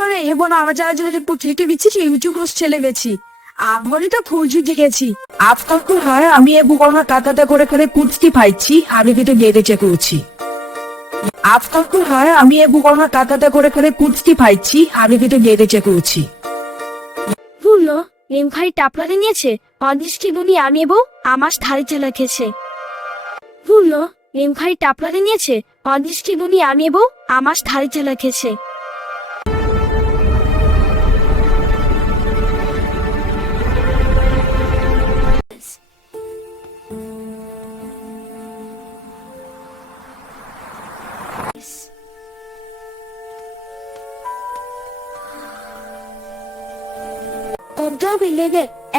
মানে এবং আমার যারা যারা পত্রিকা বিচ্ছি ইউটিউব ছেলে গেছি আমি তো ফুলজু দেখেছি আপনার তো হয় আমি এবু আমার কাকাতে করে করে কুচতি পাইছি আমি কিন্তু গেড়েছে করছি আপনার তো হয় আমি এবু আমার কাকাতে করে করে কুচতি পাইছি আমি কিন্তু গেড়েছে করছি বললো রেমখাই টাপলাতে নিয়েছে অদৃষ্টি বলি আমি এবো আমার থালিতে রেখেছে বললো রেমখাই টাপলাতে নিয়েছে অদৃষ্টি বলি আমি এবো আমার থালিতে রেখেছে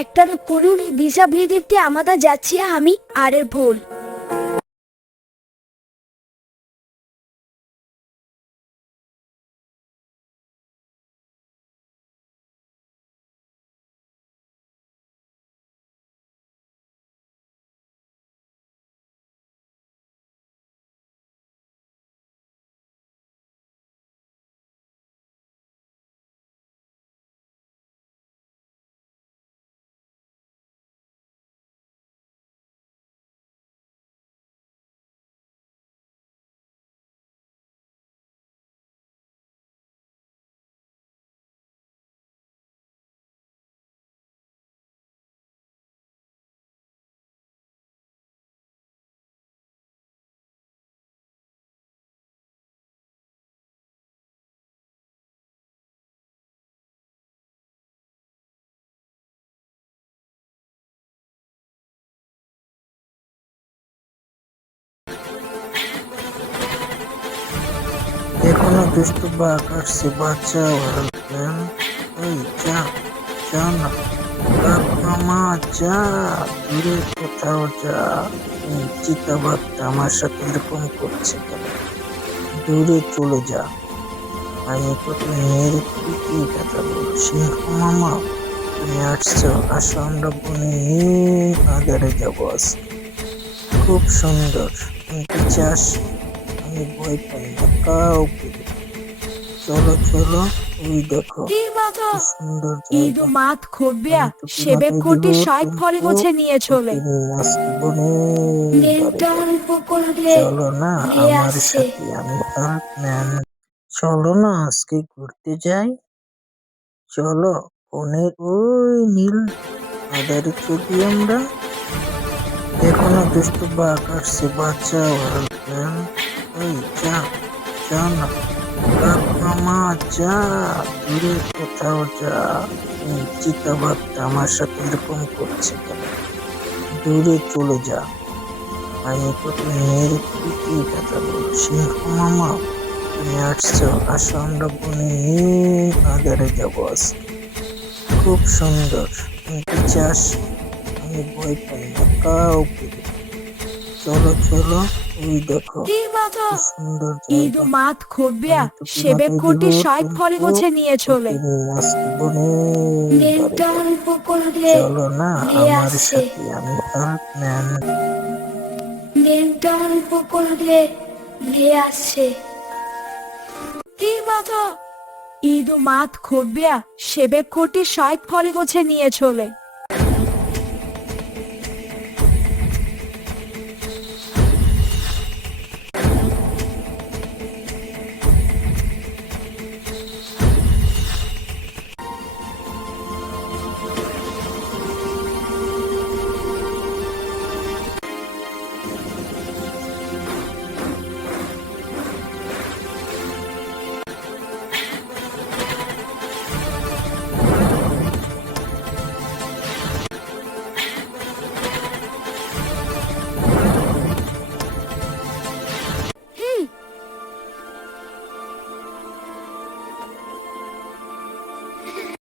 একটা করুন ভিসা বিয়ে দিতে আমাদের যাচ্ছি আমি আর এর ভুল এখনো দুষ্টু বাঘ আসছে, বাঁচাও হেল্পম্যান। এই যা, যা না বাঘ মামা, যা দূরে কোথাও যা। এই চিতাবাঘটা আমার সাথে এরকম করছে কেন? দূরে চলে যা, আমি তোকে মেরে পিটিয়ে কাটাবো। সিংহ মামা তুমি আসছো, আসো আমরা বনে নিয়ে আদারে যাবো আজকে। খুব সুন্দর, তুমি পিছিয়ে আস, আমি ভয় পাই না কাউকে। চলো চলো, ওই দেখো কি সুন্দর ইদু জায়গা। মাত খোবিয়া আমি তোকে সেবে মাথায় কোটি দিব, 60 ফলে গোছে নিয়ে চলে তোকে নিয়ে আজকে বনের বাড়ি যাবো। চলো না আমার সাথে, আমি হাল্কম্যান। চলো না আজকে ঘুরতে যাই, চলো বনের ওই নীল আদারে চলি আমরা। এখনো দুষ্টু বাঘ আসছে, বাঁচাও হেল্পম্যান। এই যা, যা না বাঘ মামা, যা দূরে কোথাও যা। এই চিতাবাঘটা আমার সাথে এরকম করছে কেন? দূরে চলে যা, আমি তোকে মেরে পিটিয়ে কাটাবো। সিংহ মামা তুমি আসছো, আসো আমরা বনে নিয়ে আদারে যাবো আজকে। খুব সুন্দর, তুমি পিছিয়ে আস, আমি ভয় পাই না কাউকে। চলো চলো, ওই দেখো কি সুন্দর ইদু জায়গা। মাত খোবিয়া আমি তোকে সেবে মাথায় কোটি দিব, 60 ফলে গোছে নিয়ে চলে তোকে নিয়ে আজকে বনের বাড়ি যাবো। চলো না আমার সাথে, আমি হাল্কম্যান। ইদু মাত খোবিয়া সেবে কোটি 60 ফলে গোছে নিয়ে চলে।